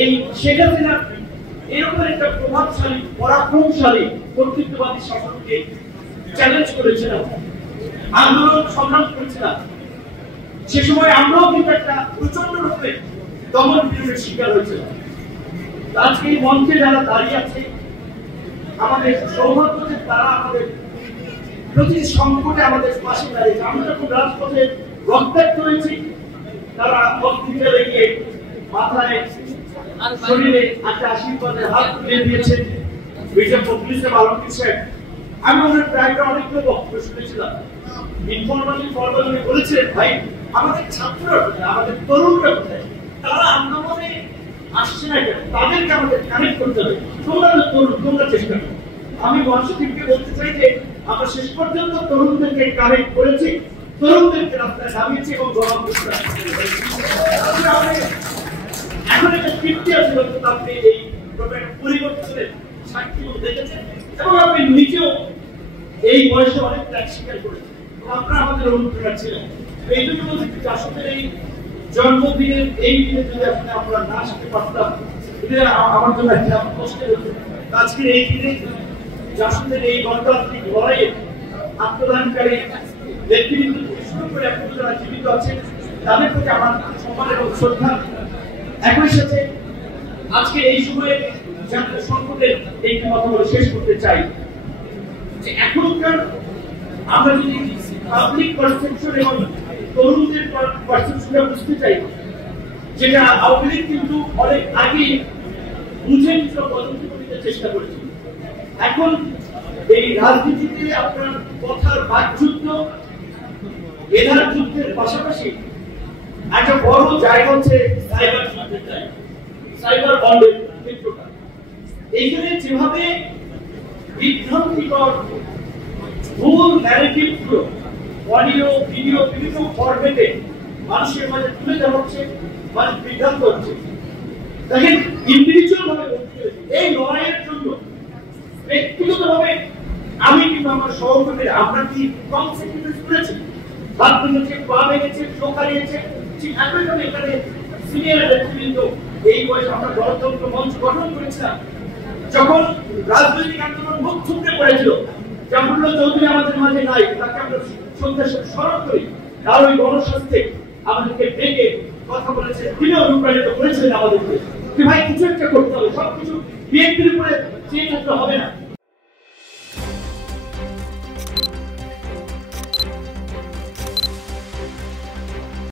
এই শেখ হাসিনা এরকম একটা প্রভাবশালী পরাক্রমশালী কর্তৃত্ববাদী শাসনকে চ্যালেঞ্জ করেছিলাম, আন্দোলন সংগ্রাম করেছিলাম। সে সময় আমরাও কিন্তু একটা প্রচন্ড রূপে দমন পীড়নের শিকার হয়েছিলাম। আজকে এই মঞ্চে যারা দাঁড়িয়ে আছে, আমাদের সৌভাগ্য যে তারা আমাদের প্রতিটি সংকটে আমাদের পাশে দাঁড়িয়েছে। আমরা যখন রাজপথে রক্তাক্ত হয়েছি, তারা হসপিটালে গিয়ে মাথায় শরীরে একটা আশীর্বাদের হাত তুলে দিয়েছে। পুলিশের আলমগীর সাহেব, আমি ওনার প্রায় অনেকগুলো বক্তব্য শুনেছিলাম। ইনফরমালি ফরমালি বলেছিলেন, ভাই আমাদের ছাত্ররা কোথায়, আমাদের তরুণরা কোথায়, তারা আন্দোলনে আসছে না কেন, তাদেরকে আমাদের কানেক্ট করতে হবে। তোমরা তো তরুণ, তোমরা চেষ্টা করো। আমি মহাসচিবকে বলতে চাই যে আমরা শেষ পর্যন্ত তরুণদেরকে কানেক্ট করেছি, তরুণদেরকে রাস্তায় নামিয়েছি এবং গরম করতে এখন একটা তৃপ্তি আছে। আপনি এই পরিবর্তনের সাক্ষী দেখেছেন এবং আপনি নিজেও এই বয়সে অনেক ত্যাগ স্বীকার করেছেন। আপনারা আমাদের অনুপ্রেরণা ছিলেন। এই জন্য বলছি জাসদের এই জন্মদিনের এই দিনে যদি আপনি আমরা না আসতে পারতাম, এটা আমার জন্য একটা কষ্টের হতো। আজকের এই দিনে জাসদের এই গণতান্ত্রিক লড়াইয়ে আত্মদানকারী ব্যক্তিবৃন্দ শুরু করে এখন যারা জীবিত আছে, তাদের প্রতি আমার সম্মান এবং শ্রদ্ধা। একই সাথে আজকে এই সময়ে জাতীয় সংসদের এই কথা বলে শেষ করতে চাই যে এখনকার আমরা যদি পাবলিক পারসেপশন এবং তরুণদের পারসেপশনটা বুঝতে চাই, যেটা আওয়ামী লীগ কিন্তু অনেক আগে বুঝে কিছু পদক্ষেপ নিতে চেষ্টা করেছে। এখন এই রাজনীতিতে আপনার কথার বাকযুদ্ধ, এধার যুদ্ধের পাশাপাশি একটা বড় জায়গা হচ্ছে সাইবার যুদ্ধের জায়গা, সাইবার বন্ডের ক্ষেত্রটা। এইখানে যেভাবে বিভ্রান্তিকর ভুল ন্যারেটিভগুলো অডিও ভিডিও বিভিন্ন ফরম্যাটে মানুষের মাঝে তুলে দেওয়া হচ্ছে, মানুষ বিভ্রান্ত হচ্ছে। দেখেন, ইন্ডিভিজুয়াল ভাবে এই লড়াইয়ের জন্য ব্যক্তিগতভাবে আমি কিন্তু আমার সহকর্মীরা আমরা কি কম স্যাক্রিফাইস করেছি, হাত ভেঙেছে, পা ভেঙেছে, চোখ হারিয়েছে। ঠিক একইভাবে এখানে সিনিয়র ব্যক্তিবৃন্দ এই বয়সে আমরা গণতন্ত্র মঞ্চ গঠন করেছিলাম। যখন রাজনৈতিক আন্দোলন মুখ থুবড়ে পড়েছিল, জাফরুল্লাহ চৌধুরী আমাদের মাঝে নাই, তাকে আমরা শ্রদ্ধার সাথে স্মরণ করি। আর ওই গণস্বাস্থ্যে আমাদেরকে ডেকে কথা বলেছে, তিনি অনুপ্রাণিত করেছিলেন আমাদেরকে যে ভাই কিছু একটা করতে হবে, সবকিছু বিএনপির উপরে চেয়ে থাকতে হবে না।